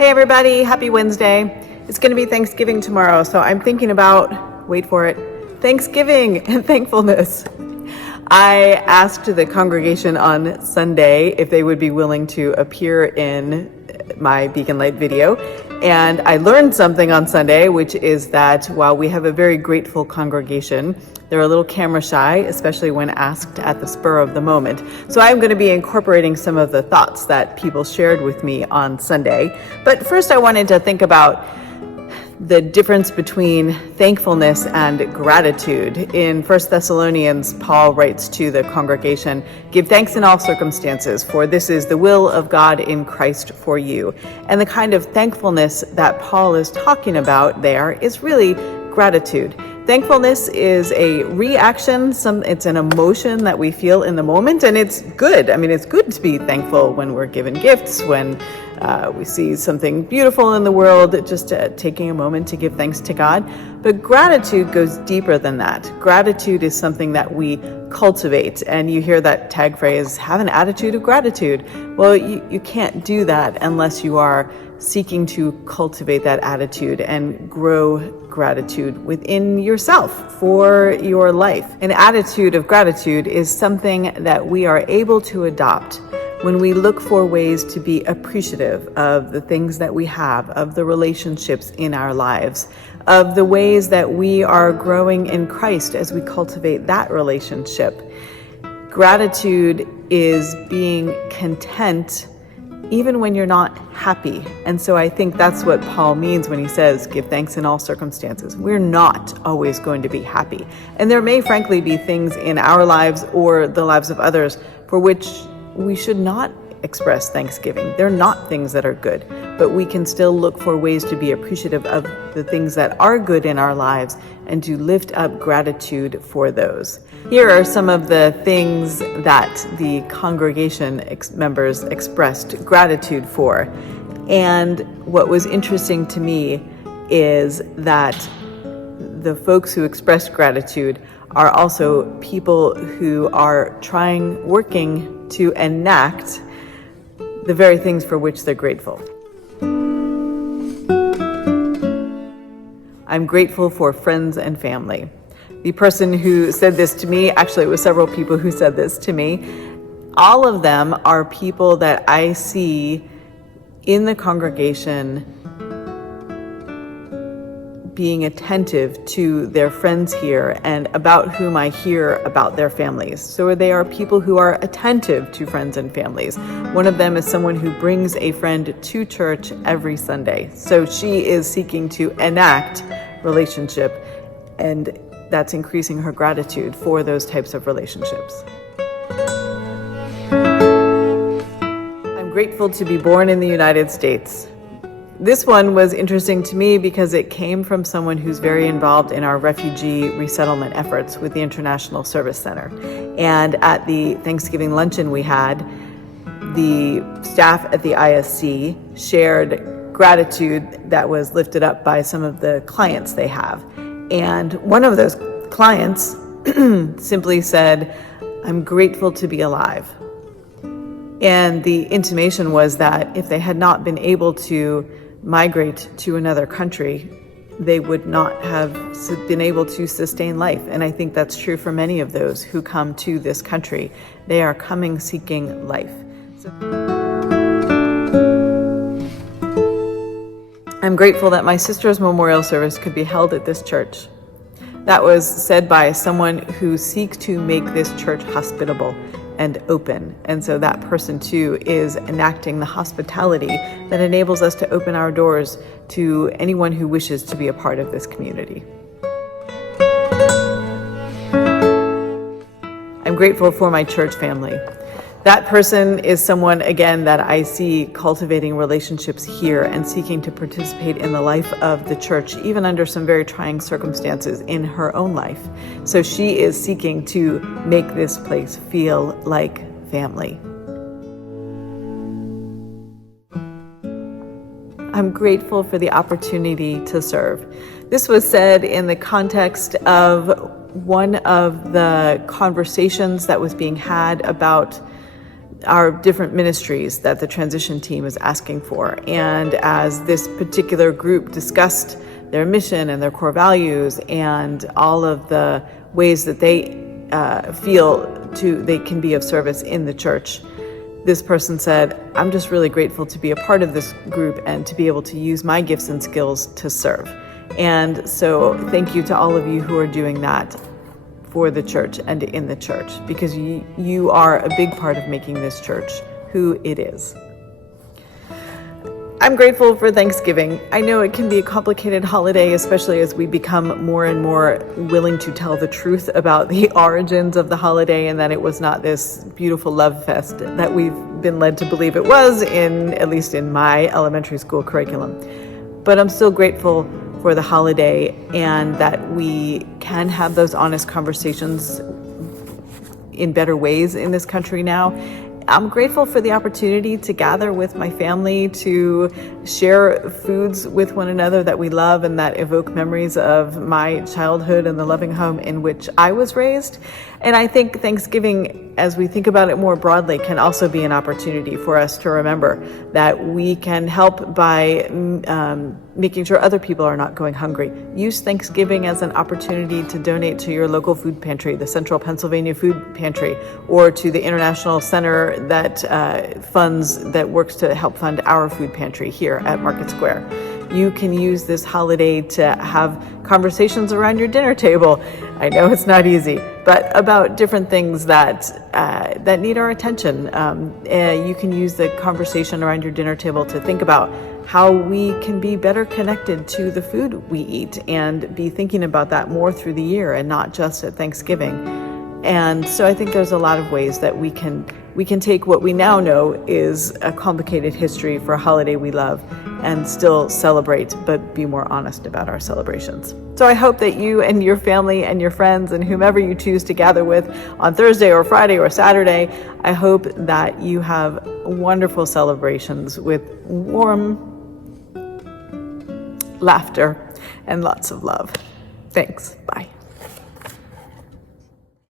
Hey everybody, happy Wednesday. It's going to be Thanksgiving tomorrow, so I'm thinking about, wait for it, Thanksgiving and thankfulness. I asked the congregation on Sunday if they would be willing to appear in my Beacon Light video, and I learned something on Sunday, which is that while we have a very grateful congregation, they're a little camera shy, especially when asked at the spur of the moment. So I'm going to be incorporating some of the thoughts that people shared with me on Sunday. But first I wanted to think about the difference between thankfulness and gratitude. In 1 Thessalonians, Paul writes to the congregation, "Give thanks in all circumstances, for this is the will of God in Christ for you." And the kind of thankfulness that Paul is talking about there is really gratitude. Thankfulness is a reaction, it's an emotion that we feel in the moment, and it's good. I mean, it's good to be thankful when we're given gifts, when we see something beautiful in the world, just taking a moment to give thanks to God. But gratitude goes deeper than that. Gratitude is something that we cultivate, and you hear that tag phrase, have an attitude of gratitude. Well, you can't do that unless you are seeking to cultivate that attitude and grow gratitude within yourself for your life. An attitude of gratitude is something that we are able to adopt when we look for ways to be appreciative of the things that we have, of the relationships in our lives, of the ways that we are growing in Christ as we cultivate that relationship. Gratitude is being content even when you're not happy. And so I think that's what Paul means when he says, give thanks in all circumstances. We're not always going to be happy. And there may frankly be things in our lives or the lives of others for which we should not express thanksgiving. They're not things that are good, but we can still look for ways to be appreciative of the things that are good in our lives and to lift up gratitude for those. Here are some of the things that the congregation members expressed gratitude for. And what was interesting to me is that the folks who expressed gratitude are also people who are working to enact the very things for which they're grateful. I'm grateful for friends and family. The person who said this to me, actually it was several people who said this to me, all of them are people that I see in the congregation being attentive to their friends here and about whom I hear about their families. So they are people who are attentive to friends and families. One of them is someone who brings a friend to church every Sunday. So she is seeking to enact relationship, and that's increasing her gratitude for those types of relationships. I'm grateful to be born in the United States. This one was interesting to me because it came from someone who's very involved in our refugee resettlement efforts with the International Service Center. And at the Thanksgiving luncheon we had, the staff at the ISC shared gratitude that was lifted up by some of the clients they have. And one of those clients simply said, "I'm grateful to be alive." And the intimation was that if they had not been able to migrate to another country, they would not have been able to sustain life. And I think that's true for many of those who come to this country. They are coming seeking life. I'm grateful that my sister's memorial service could be held at this church. That was said by someone who seeks to make this church hospitable and open. And so that person too is enacting the hospitality that enables us to open our doors to anyone who wishes to be a part of this community. I'm grateful for my church family. That person is someone, again, that I see cultivating relationships here and seeking to participate in the life of the church, even under some very trying circumstances in her own life. So she is seeking to make this place feel like family. I'm grateful for the opportunity to serve. This was said in the context of one of the conversations that was being had about our different ministries that the transition team is asking for. And as this particular group discussed their mission and their core values and all of the ways that they feel they can be of service in the church, this person said, I'm just really grateful to be a part of this group and to be able to use my gifts and skills to serve. And so thank you to all of you who are doing that for the church and in the church, because you are a big part of making this church who it is. I'm grateful for Thanksgiving. I know it can be a complicated holiday, especially as we become more and more willing to tell the truth about the origins of the holiday and that it was not this beautiful love fest that we've been led to believe it was, at least in my elementary school curriculum. But I'm still grateful for the holiday and that we can have those honest conversations in better ways in this country now. I'm grateful for the opportunity to gather with my family, to share foods with one another that we love and that evoke memories of my childhood and the loving home in which I was raised. And I think Thanksgiving, as we think about it more broadly, can also be an opportunity for us to remember that we can help by making sure other people are not going hungry. Use Thanksgiving as an opportunity to donate to your local food pantry, the Central Pennsylvania Food Pantry, or to the International Center that works to help fund our food pantry here at Market Square. You can use this holiday to have conversations around your dinner table. I know it's not easy, but about different things that need our attention. You can use the conversation around your dinner table to think about how we can be better connected to the food we eat and be thinking about that more through the year and not just at Thanksgiving. And so I think there's a lot of ways that we can take what we now know is a complicated history for a holiday we love and still celebrate, but be more honest about our celebrations. So I hope that you and your family and your friends and whomever you choose to gather with on Thursday or Friday or Saturday, I hope that you have wonderful celebrations with warm laughter and lots of love. Thanks.